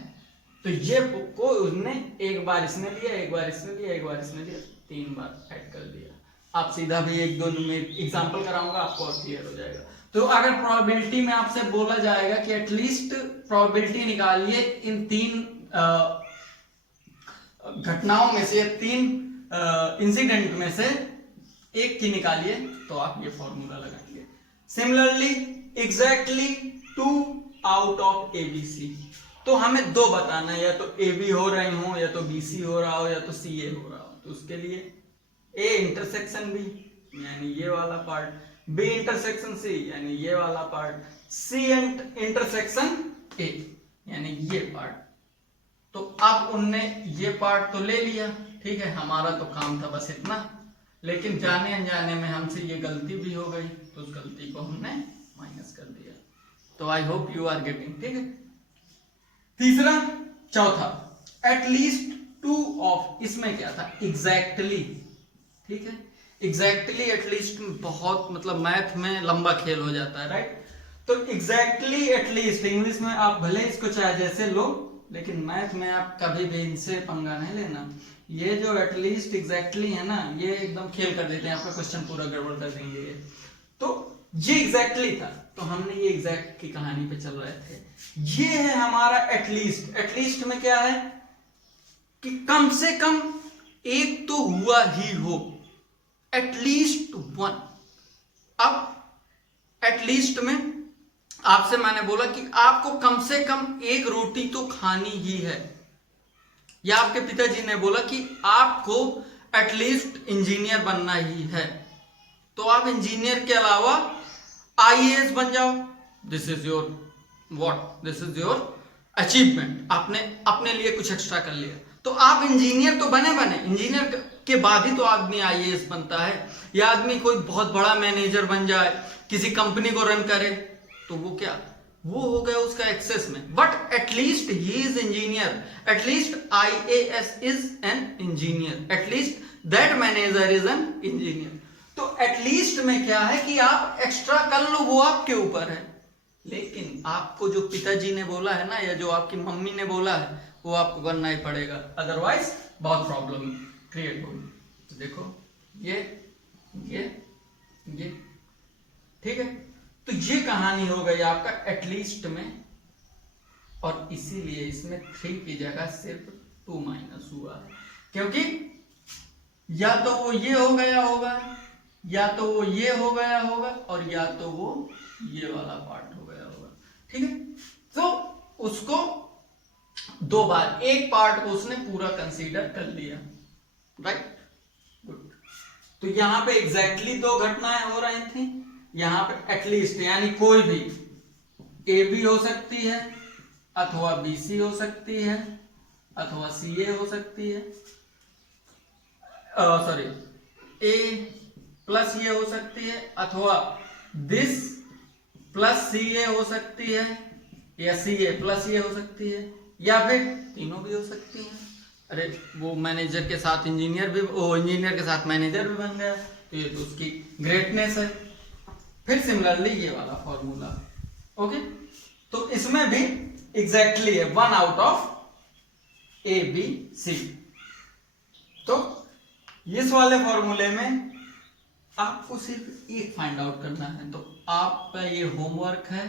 तो ये को उसने एक बार इसने लिया, एक बार इसने लिया, एक बार इसने लिया, 3 बार ऐड कर दिया। आप सीधा भी 1-2 में एग्जांपल कराऊंगा, आपको और क्लियर हो जाएगा। तो अगर प्रोबेबिलिटी में आपसे बोला जाएगा कि एटलीस्ट प्रोबेबिलिटी निकालिए इन 3 घटनाओं में से, 3 इंसिडेंट में से एक की निकालिए, तो आप ये फॉर्मूला लगाएंगे। Similarly exactly 2 out of ABC, तो हमें 2 बताना है, या तो AB हो रही हो, या तो BC हो रहा हो, या तो CA हो रहा हो। तो उसके लिए A इंटरसेक्शन B यानी ये वाला पार्ट, B इंटरसेक्शन C यानी ये वाला पार्ट, C इंटरसेक्शन A यानी ये पार्ट। तो अब उनने ये पार्ट तो ले लिया, ठीक है, हमारा तो काम था बस इतना, लेकिन जाने अनजाने में हमसे ये गलती भी हो गई, तो उस गलती को हमने माइनस कर दिया। तो I hope you are getting, ठीक है। तीसरा, चौथा, एटलीस्ट 2 ऑफ, इसमें क्या था, एग्जैक्टली, ठीक है, एग्जैक्टली एटलीस्ट बहुत मतलब मैथ में लंबा खेल हो जाता है, राइट। तो एग्जैक्टली एटलीस्ट इंग्लिश में आप भले इसको चाहे जैसे लो, लेकिन मैथ में आप कभी भी इनसे पंगा नहीं लेना। ये जो एटलीस्ट एग्जैक्टली है ना, ये एकदम खेल कर देते हैं, आपका क्वेश्चन पूरा गड़बड़ कर देंगे ये। तो ये एग्जैक्टली था, तो हमने ये एग्जैक्ट की कहानी पे चल रहे थे। ये है हमारा एटलीस्ट। एटलीस्ट में क्या है कि कम से कम एक तो हुआ ही हो, एटलीस्ट 1। अब एटलीस्ट में आपसे मैंने बोला कि आपको कम से कम एक रोटी तो खानी ही है, या आपके पिताजी ने बोला कि आपको एटलीस्ट इंजीनियर बनना ही है, तो आप इंजीनियर के अलावा IAS बन जाओ। This is your what, this is your achievement, आपने अपने लिए कुछ एक्स्ट्रा कर लिया। तो आप इंजीनियर तो बने, इंजीनियर के बाद ही तो आदमी IAS बनता है, या आदमी कोई बहुत बड़ा मैनेजर बन जाए, किसी कंपनी को रन करे, तो वो क्या, वो हो गया उसका एक्सेस में। But at least he is engineer, at least IAS is an engineer, at least that manager is an engineer. तो एटलीस्ट में क्या है कि आप एक्स्ट्रा कर लो, वो आपके ऊपर है, लेकिन आपको जो पिताजी ने बोला है ना, या जो आपकी मम्मी ने बोला है, वो आपको करना ही पड़ेगा, अदरवाइज बहुत प्रॉब्लम क्रिएट होगी। तो देखो ये ठीक है, तो ये कहानी हो गई आपका एटलीस्ट में, और इसीलिए इसमें 3 की जगह सिर्फ 2 माइनस हुआ है, क्योंकि या तो वो ये हो गया होगा, या तो वो ये हो गया होगा, और या तो वो ये वाला पार्ट हो गया होगा, ठीक है। तो उसको 2 बार, एक पार्ट को उसने पूरा कंसीडर कर लिया, राइट, गुड। तो यहां पे एग्जैक्टली 2 घटनाएं हो रही थी, यहां पे एटलीस्ट यानी कोई भी AB हो सकती है, अथवा BC हो सकती है, अथवा CA हो सकती है, सॉरी A प्लस ये हो सकती है, अथवा दिस प्लस CA हो सकती है, या CA प्लस ये हो सकती है, या फिर तीनों भी हो सकती हैं। अरे वो मैनेजर के साथ इंजीनियर भी, वो इंजीनियर के साथ मैनेजर भी बन गया, तो ये तो उसकी ग्रेटनेस है। फिर सिमिलरली ये वाला फॉर्मूला, ओके, तो इसमें भी एग्जैक्टली है 1 आउट ऑफ ABC। तो इस वाले फॉर्मूले में आपको सिर्फ एक फाइंड आउट करना है, तो आपका ये होमवर्क है,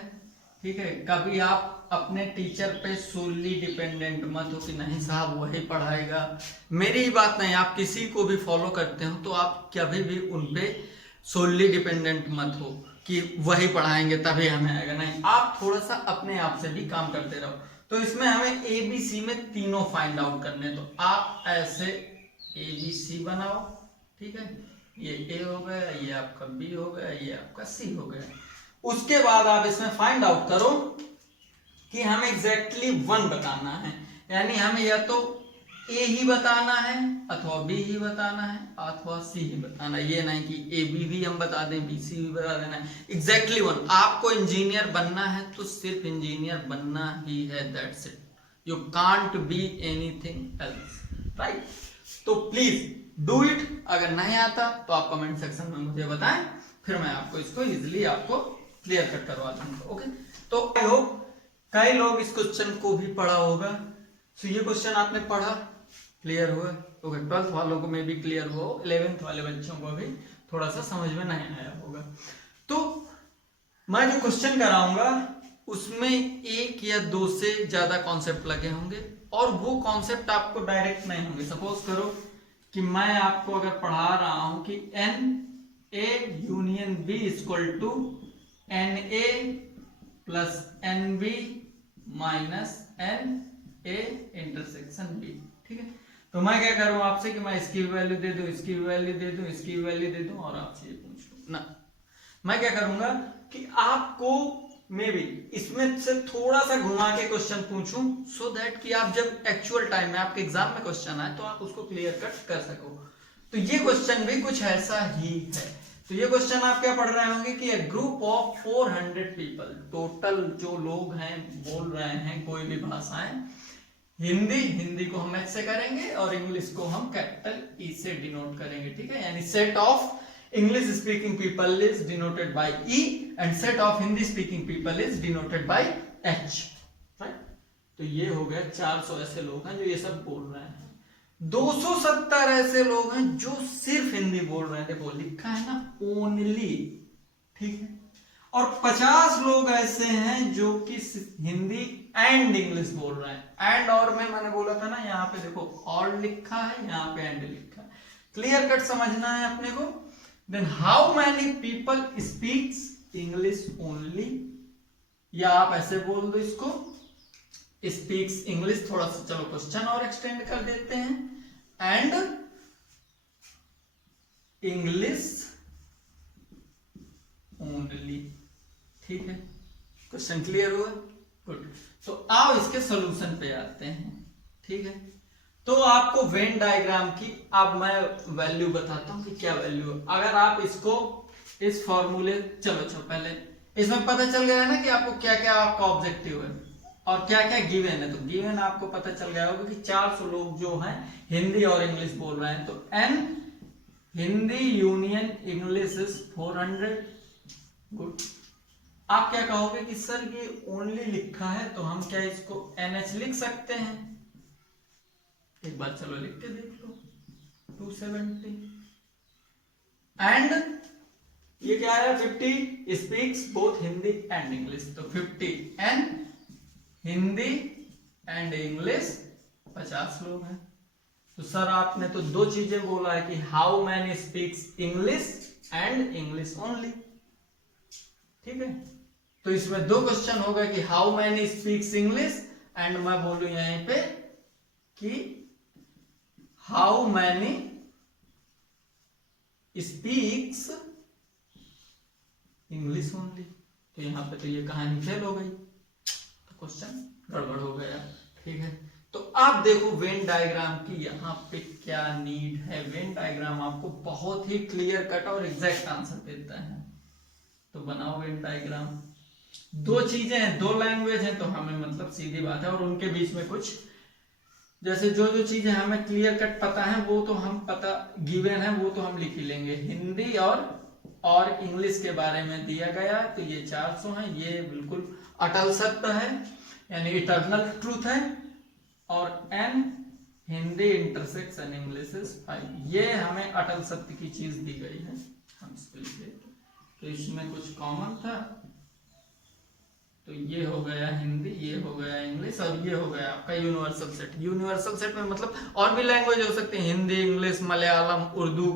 ठीक है, कभी आप अपने टीचर पे सोली डिपेंडेंट मत हो कि नहीं साहब वही पढ़ाएगा। मेरी ही बात नहीं, आप किसी को भी फॉलो करते हो तो आप कभी भी उन पे सोली डिपेंडेंट मत हो कि वही पढ़ाएंगे तभी हमें आएगा, नहीं, आप थोड़ा सा अपने आप से भी काम करते रहो। तो इसमें हमें ABC में तीनों फाइंड आउट करने, तो आप ऐसे ABC बनाओ, ठीक है, ये A हो गया, ये आपका B हो गया, ये आपका C हो गया। उसके बाद आप इसमें फाइंड आउट करो कि हमें एग्जैक्टली 1 बताना है, यानी हमें या तो A ही बताना है अथवा B ही बताना है अथवा C ही बताना है। ये नहीं कि AB भी हम बता दें, BC भी बता देना है, एग्जैक्टली 1। आपको इंजीनियर बनना है तो सिर्फ इंजीनियर बनना ही है, that's it, you can't be anything else, right. तो प्लीज डू इट। अगर नहीं आता तो आप कमेंट सेक्शन में मुझे बताएं, फिर मैं आपको इसको इजिली आपको क्लियर कट करवा दूंगा। ओके, तो आई होप कई लोग इस क्वेश्चन को भी पढ़ा होगा। तो ये क्वेश्चन आपने पढ़ा, क्लियर हुआ? ओके, 12th वालों को में भी क्लियर हुआ, 11th वाले बच्चों को भी थोड़ा सा समझ में नहीं आया होगा। तो मैं जो क्वेश्चन कराऊंगा उसमें 1 या 2 से ज्यादा कॉन्सेप्ट लगे होंगे, और वो कॉन्सेप्ट आपको डायरेक्ट नहीं होंगे। सपोज करो कि मैं आपको अगर पढ़ा रहा हूं कि NA union B equal to NA plus NB minus NA intersection B, ठीक है। तो मैं क्या करूं आपसे कि मैं इसकी वैल्यू दे दूं, इसकी वैल्यू दे दूं, इसकी वैल्यू दे दूं, और आपसे ये पूछ लूं ना। मैं क्या करूंगा कि आपको मे बी इसमें से थोड़ा सा घुमा के क्वेश्चन पूछूं, सो दैट कि आप जब एक्चुअल टाइम में आपके एग्जाम में क्वेश्चन आए तो आप उसको क्लियर कट कर सको। तो ये क्वेश्चन भी कुछ ऐसा ही है। तो ये क्वेश्चन आप क्या पढ़ रहे होंगे कि a group of 400 people, total जो लोग हैं बोल रहे हैं कोई भी भाषाएं, हिंदी को हम H से करेंगे और इंग्लिश को हम कैपिटल E से डिनोट करेंगे, ठीक है। यानी set of English speaking people is denoted by E and set of Hindi speaking people is denoted by H, right? तो ये हो गया 400 ऐसे लोग हैं जो ये सब बोल रहे हैं, 270 ऐसे लोग हैं जो सिर्फ हिंदी बोल रहे हैं, देखो लिखा है ना ओनली, ठीक है, और 50 लोग ऐसे हैं जो कि हिंदी एंड इंग्लिश बोल रहे हैं। एंड और में मैंने बोला था ना, यहाँ पे देखो और लिखा है, यहाँ पे एंड लिखा है, क्लियर कट समझना है अपने को। Then how many people speaks English only, या आप ऐसे बोल दो इसको स्पीक्स इंग्लिश, थोड़ा सा चलो क्वेश्चन और एक्सटेंड कर देते हैं, एंड इंग्लिश ओनली, ठीक है। क्वेश्चन क्लियर हुआ? गुड। तो आओ इसके सॉल्यूशन पे आते हैं, ठीक है। तो आपको वेन डायग्राम की अब मैं वैल्यू बताता हूं कि क्या वैल्यू है। अगर आप इसको इस फॉर्मूले, चलो पहले इसमें पता चल गया है ना कि आपको क्या क्या आपका ऑब्जेक्टिव है और क्या क्या गिवन है। तो गिवन आपको पता चल गया होगा कि 400 लोग जो हैं हिंदी और इंग्लिश बोल रहे हैं, तो N Hindi union English is 400। Good. आप क्या कहोगे कि सर ये ओनली लिखा है, तो हम क्या इसको NH लिख सकते हैं? एक बार चलो लिख के देख लो, 270। एंड ये क्या है 50 speaks both Hindi and English, तो 50 N हिंदी एंड इंग्लिश 50 लोग हैं। तो सर आपने तो 2 चीजें बोला है कि how many speaks English and English only, ठीक है। तो इसमें 2 क्वेश्चन हो गए कि how many speaks English, and मैं बोलू यहीं पे कि how many speaks English only. तो यहां पे तो ये कहानी फेल हो गई, तो क्वेश्चन गड़बड़ हो गया, ठीक है। तो आप देखो वेन डायग्राम की यहाँ पे क्या नीड है। वेन डायग्राम आपको बहुत ही क्लियर कट और एग्जैक्ट आंसर देता है। तो बनाओ वेन डायग्राम। 2 चीजें हैं, 2 लैंग्वेज हैं, तो हमें मतलब सीधी बात है, और उनके बीच में कुछ जैसे जो चीजें हमें क्लियर कट पता है वो तो हम पता गिवन है वो तो हम लिख ही लेंगे। हिंदी और इंग्लिश के बारे में दिया गया, तो ये 400 है, ये बिल्कुल अटल सत्य है, यानी इटर्नल ट्रूथ है। और N Hindi intersection English is 5, ये हमें अटल सत्य की चीज दी गई है, हम इसको लिख लेते। तो इसमें कुछ कॉमन था, तो ये हो गया हिंदी, ये हो गया इंग्लिश, और ये हो गया आपका यूनिवर्सल सेट। यूनिवर्सल सेट में मतलब और भी लैंग्वेज हो सकती है, हिंदी, इंग्लिश, मलयालम, उर्दू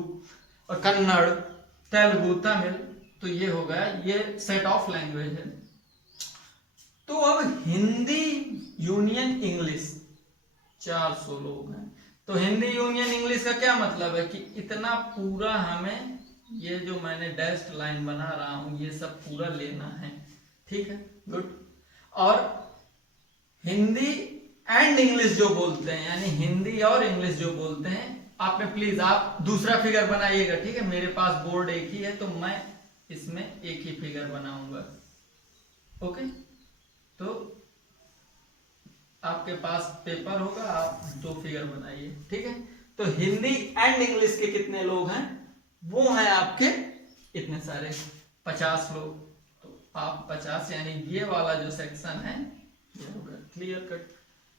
और कन्नड़, तेलुगु, तमिल। तो ये हो गया, ये सेट ऑफ लैंग्वेज है। तो अब हिंदी यूनियन इंग्लिश 400 लोग हैं। तो हिंदी यूनियन इंग्लिश का क्या मतलब है कि इतना पूरा हमें, ये जो मैंने डैश्ड लाइन बना रहा हूं, ये सब पूरा लेना है, ठीक है, गुड। और हिंदी एंड इंग्लिश जो बोलते हैं, यानी हिंदी और इंग्लिश जो बोलते हैं, आपने प्लीज आप दूसरा फिगर बनाइएगा, ठीक है। मेरे पास बोर्ड एक ही है तो मैं इसमें एक ही फिगर बनाऊंगा, ओके। तो आपके पास पेपर होगा, आप 2 फिगर बनाइए, ठीक है। तो हिंदी एंड इंग्लिश के कितने लोग हैं, वो हैं आपके इतने सारे 50 लोग। तो आप 50, यानी ये वाला जो सेक्शन है ये होगा, क्लियर कट।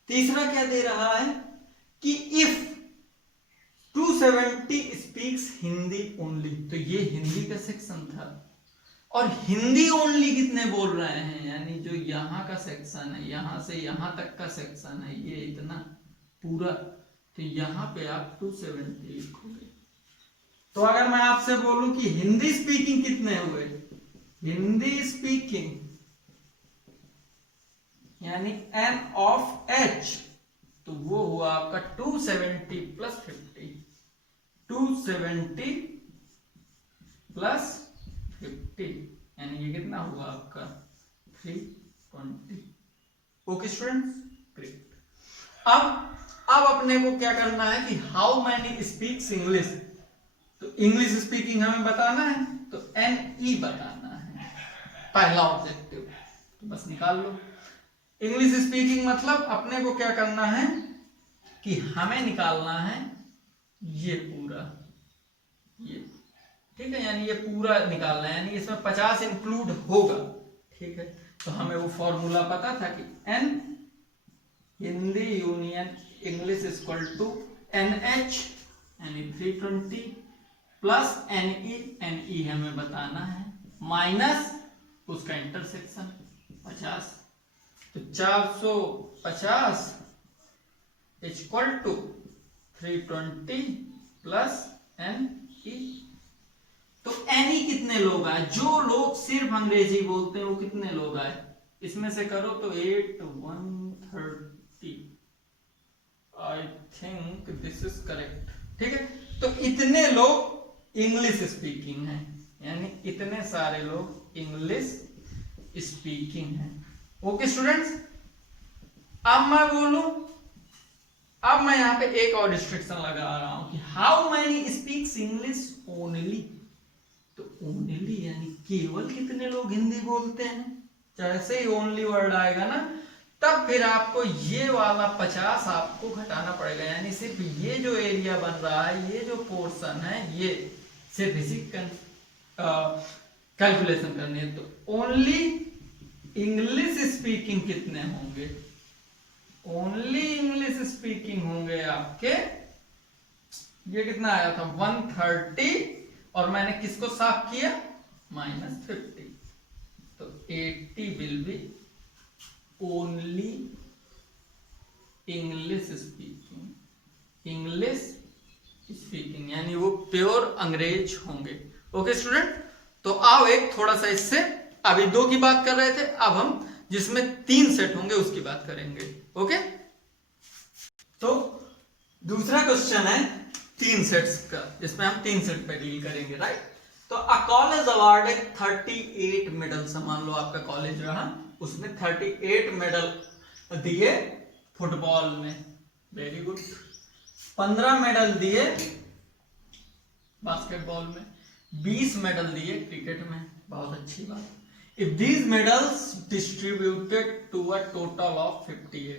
तीसरा क्या दे रहा है कि इफ 270 स्पीक्स हिंदी ओनली, तो ये हिंदी का सेक्शन था। और हिंदी ओनली कितने बोल रहे हैं, यानी जो यहाँ का सेक्शन है, यहां से यहां तक का सेक्शन है, ये इतना पूरा, तो यहाँ पे आप 270 लिखोगे। तो अगर मैं आपसे बोलूं कि हिंदी स्पीकिंग कितने हुए, हिंदी स्पीकिंग यानी N ऑफ H, तो वो हुआ आपका 270 प्लस 50, 270 प्लस 50, यानी ये कितना हुआ आपका 320। Okay students, great. अब अपने को क्या करना है कि हाउ मैनी स्पीक्स इंग्लिश, तो इंग्लिश स्पीकिंग हमें बताना है, तो NE बताना है, पहला ऑब्जेक्टिव, तो बस निकाल लो। इंग्लिश स्पीकिंग मतलब अपने को क्या करना है कि हमें निकालना है ये पूरा, ये, ठीक है, यानी ये पूरा निकालना है, यानी इसमें 50 इंक्लूड होगा, ठीक है। तो हमें वो फॉर्मूला पता था कि N Hindi union English equal to NH यानी 320 प्लस NE हमें बताना है, माइनस उसका इंटरसेक्शन 50, तो 450 इक्वल टू 320 प्लस NE। तो NE कितने लोग आए, जो लोग सिर्फ अंग्रेजी बोलते हैं वो कितने लोग आए, इसमें से करो तो 8 130, I think this is correct, ठीक है। तो इतने लोग इंग्लिश स्पीकिंग हैं, यानी इतने सारे लोग इंग्लिश स्पीकिंग हैं। ओके स्टूडेंट्स, अब मैं बोलूं, अब मैं यहां पे एक और रिस्ट्रिक्शन लगा रहा हूं कि how many speaks English only, तो ओनली यानी केवल कितने लोग हिंदी बोलते हैं। जैसे ही ओनली वर्ड आएगा ना, तब फिर आपको ये वाला 50 आपको घटाना पड़ेगा, यानी सिर्फ ये जो एरिया बन रहा है, ये जो पोर्शन है, ये सिर्फ इसी कैलकुलेशन करनी है। तो ओनली इंग्लिश स्पीकिंग कितने होंगे, ओनली इंग्लिश स्पीकिंग होंगे आपके, ये कितना आया था 130, और मैंने किसको साफ किया -50, तो 80 will be only English speaking, English speaking यानी वो प्योर अंग्रेज होंगे। ओके स्टूडेंट, तो आओ एक थोड़ा सा इससे, अभी 2 की बात कर रहे थे, अब हम जिसमें 3 सेट होंगे उसकी बात करेंगे। ओके, तो दूसरा क्वेश्चन है 3 सेट्स का, जिसमें हम 3 सेट पे डील करेंगे, राइट। तो अ कॉलेज अवार्डेड 38 मेडल, मान लो आपका कॉलेज रहा, उसमें 38 मेडल दिए फुटबॉल में, वेरी गुड। 15 मेडल दिए बास्केटबॉल में, 20 मेडल दिए क्रिकेट में, बहुत अच्छी बात। If these medals distributed to a total of 58,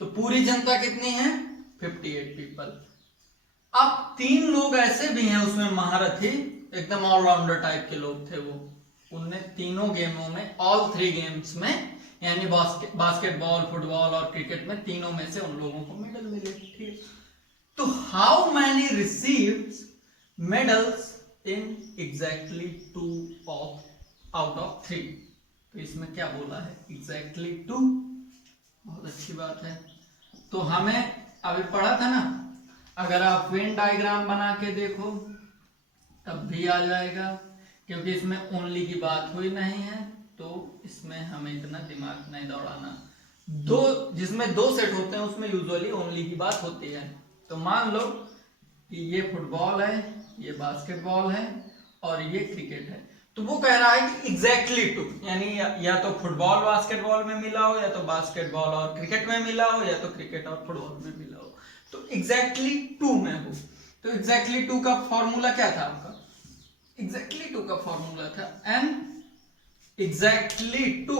तो पूरी जनता कितनी है 58 पीपल। अब 3 लोग ऐसे भी हैं उसमें महारथी, एकदम ऑलराउंडर टाइप के लोग थे वो, उनने तीनों गेमों में, ऑल 3 गेम्स में, यानी बास्केटबॉल, फुटबॉल और क्रिकेट में, तीनों में से उन लोगों को मेडल मिले, ठीक। तो how many received medals in exactly 2 out of 3, तो इसमें क्या बोला है, एग्जैक्टली 2। बहुत अच्छी बात है। तो हमें अभी पढ़ा था ना, अगर आप वेन डायग्राम बना के देखो तब भी आ जाएगा, क्योंकि इसमें ओनली की बात हुई नहीं है, तो इसमें हमें इतना दिमाग नहीं दौड़ाना। दो, जिसमें दो सेट होते हैं उसमें यूजुअली ओनली की बात होती है। तो मान लो कि ये फुटबॉल है, ये बास्केटबॉल है और ये क्रिकेट है, तो वो कह रहा है कि एग्जैक्टली 2, यानी या तो फुटबॉल बास्केटबॉल में मिला हो, या तो बास्केटबॉल और क्रिकेट में मिला हो, या तो क्रिकेट और फुटबॉल में मिला हो, तो एग्जैक्टली 2 में हो। तो एग्जैक्टली 2 का फॉर्मूला क्या था आपका, एग्जैक्टली 2 का फॉर्मूला था n एग्जैक्टली 2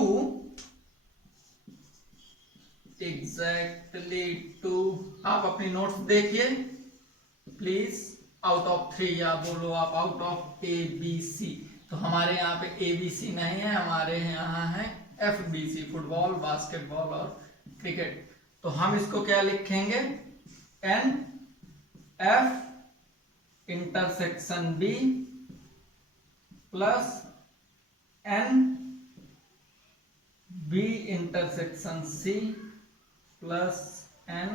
आप अपनी नोट्स देखिए प्लीज, आउट ऑफ 3 या बोलो आप आउट ऑफ ABC। तो हमारे यहाँ पे ABC नहीं है, हमारे यहाँ है FBC, फुटबॉल बास्केटबॉल और क्रिकेट। तो हम इसको क्या लिखेंगे, N F intersection B plus N B intersection C plus N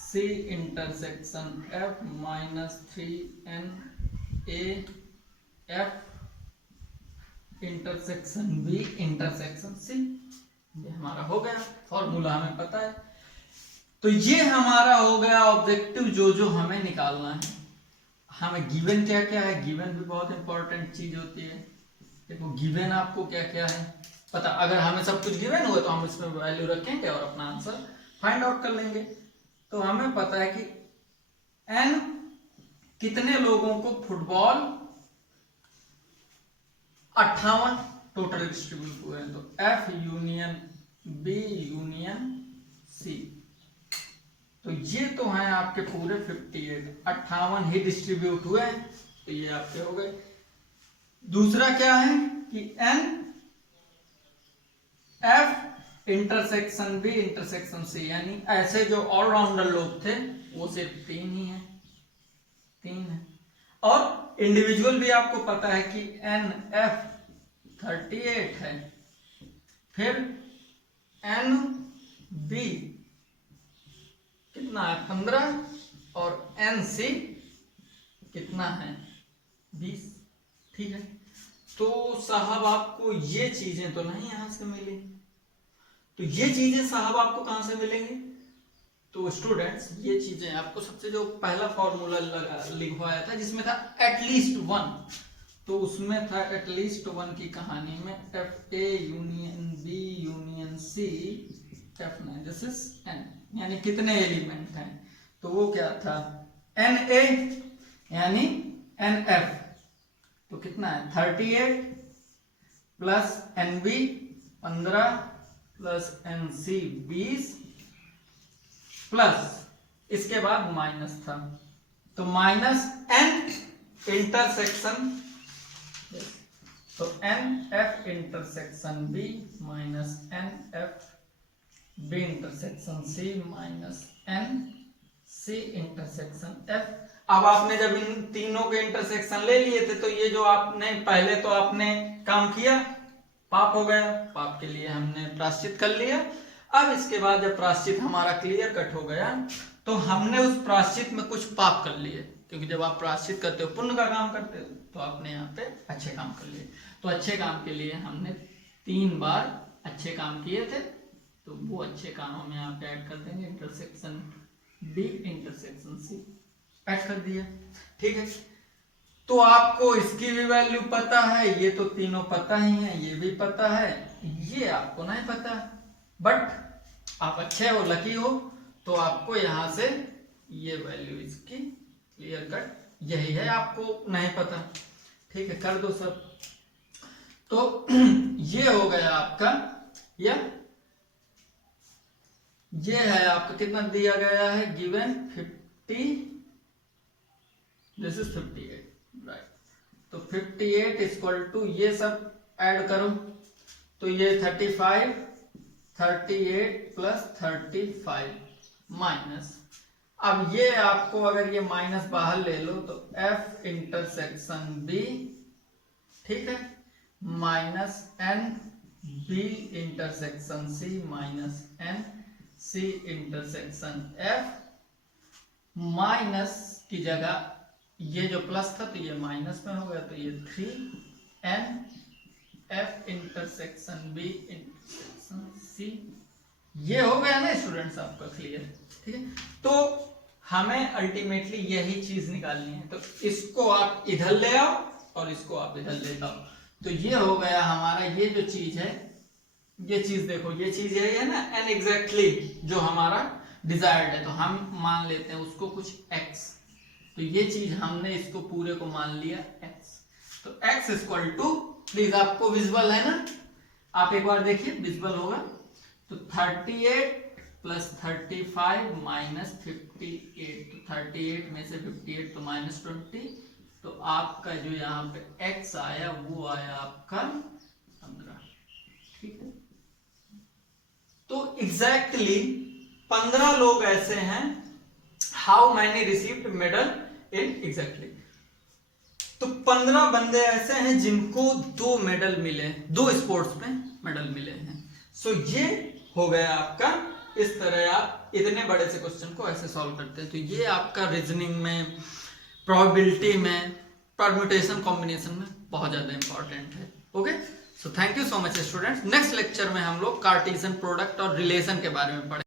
C intersection F minus 3N A F intersection B intersection C। ये हमारा हो गया फॉर्मूला, हमें पता है। तो ये हमारा हो गया ऑब्जेक्टिव जो हमें निकालना है। हमें गिवन क्या क्या है, गिवन भी बहुत इंपॉर्टेंट चीज होती है। देखो गिवन आपको क्या क्या है पता, अगर हमें सब कुछ गिवन हुआ तो हम इसमें वैल्यू रखेंगे और अपना आंसर फाइंड आउट कर लेंगे। तो हमें पता है कि n कितने लोगों को फुटबॉल 58 टोटल डिस्ट्रीब्यूट हुए हैं, तो F union B union C। तो ये तो हैं आपके पूरे 58 ही डिस्ट्रीब्यूट हुए हैं, तो ये आपके हो गए। दूसरा क्या है कि N F intersection B intersection C, यानी ऐसे जो ऑलराउंडर लोग थे वो सिर्फ 3 ही हैं, 3 है। और इंडिविजुअल भी आपको पता है कि N F 38 है, फिर N B कितना है 15 और N C कितना है 20। ठीक है, तो साहब आपको ये चीजें तो नहीं यहां से मिली, तो ये चीजें साहब आपको कहां से मिलेंगी। तो स्टूडेंट्स ये चीजें आपको सबसे जो पहला फॉर्मूला लिखवाया था जिसमें था एटलीस्ट 1, तो उसमें था एटलीस्ट 1 की कहानी में FA union B union C F9, this is N, यानी कितने एलिमेंट हैं, तो वो क्या था NA यानी NF, तो कितना है 38 plus NB 15 plus NC 20 plus इसके बाद माइनस था, तो माइनस N इंटरसेक्शन, तो NF intersection B minus NF B intersection C minus NC intersection F। अब आपने जब इन तीनों के इंटरसेक्शन ले लिए थे तो ये जो आपने पहले तो आपने काम किया, पाप हो गया, पाप के लिए हमने प्रायश्चित कर लिया। अब इसके बाद जब प्रायश्चित हमारा क्लियर कट हो गया तो हमने उस प्रायश्चित में कुछ पाप कर लिए, क्योंकि जब आप प्रायश्चित करते हो पुण्य का काम करते हो तो आपने यहाँ पे अच्छे काम कर लिए। तो अच्छे काम के लिए हमने 3 बार अच्छे काम किए थे, तो वो अच्छे कामों में आप ऐड कर देंगे intersection B intersection C, add कर दिया। ठीक है, तो आपको इसकी भी वैल्यू पता है, ये तो तीनों पता ही है, ये भी पता है, ये आपको नहीं पता, बट आप अच्छे हो, लकी हो, तो आपको यहां से ये वैल्यू इसकी क्लियर कट यही है, आपको नहीं पता। ठीक है, कर दो सब। तो ये हो गया आपका, ये है आपका कितना दिया गया है गिवन 50, दिस इज 58, राइट। तो 58 इक्वल टू ये सब ऐड करो, तो ये 35 38 प्लस 35 माइनस, अब ये आपको अगर ये माइनस बाहर ले लो तो F इंटरसेक्शन B, ठीक है, minus N B intersection C minus N C intersection F minus की जगह ये जो प्लस था तो ये माइनस में हो गया, तो ये 3N F intersection B intersection C। ये हो गया ना स्टूडेंट्स आपका क्लियर, ठीक है। तो हमें अल्टीमेटली यही चीज निकालनी है, तो इसको आप इधर ले आओ और इसको आप इधर ले आओ, तो ये हो गया हमारा, ये जो चीज है, ये चीज देखो, ये चीज यही है ना n एग्जैक्टली जो हमारा डिजायर्ड है, तो हम मान लेते हैं उसको कुछ x, तो ये चीज हमने इसको पूरे को मान लिया x, तो x इक्वल टू, प्लीज आपको विजुअल है ना, आप एक बार देखिए विजुअल होगा, तो 38 प्लस 35 माइनस 58, तो 38 में से 58 तो माइनस 20, तो आपका जो यहाँ पे x आया वो आया आपका 15, ठीक है। तो एग्जैक्टली 15 लोग ऐसे हैं, how many received medal in exactly, तो 15 बंदे ऐसे हैं जिनको 2 मेडल मिले, 2 स्पोर्ट्स में मेडल मिले हैं। सो ये हो गया आपका, इस तरह आप इतने बड़े से क्वेश्चन को ऐसे सॉल्व करते हैं। तो ये आपका रीजनिंग में, प्रोबेबिलिटी में, परम्यूटेशन कॉम्बिनेशन में बहुत ज्यादा इंपॉर्टेंट है। Okay, so thank you so much students. Next lecture में हम लोग कार्टेशियन प्रोडक्ट और रिलेशन के बारे में पढ़ेंगे।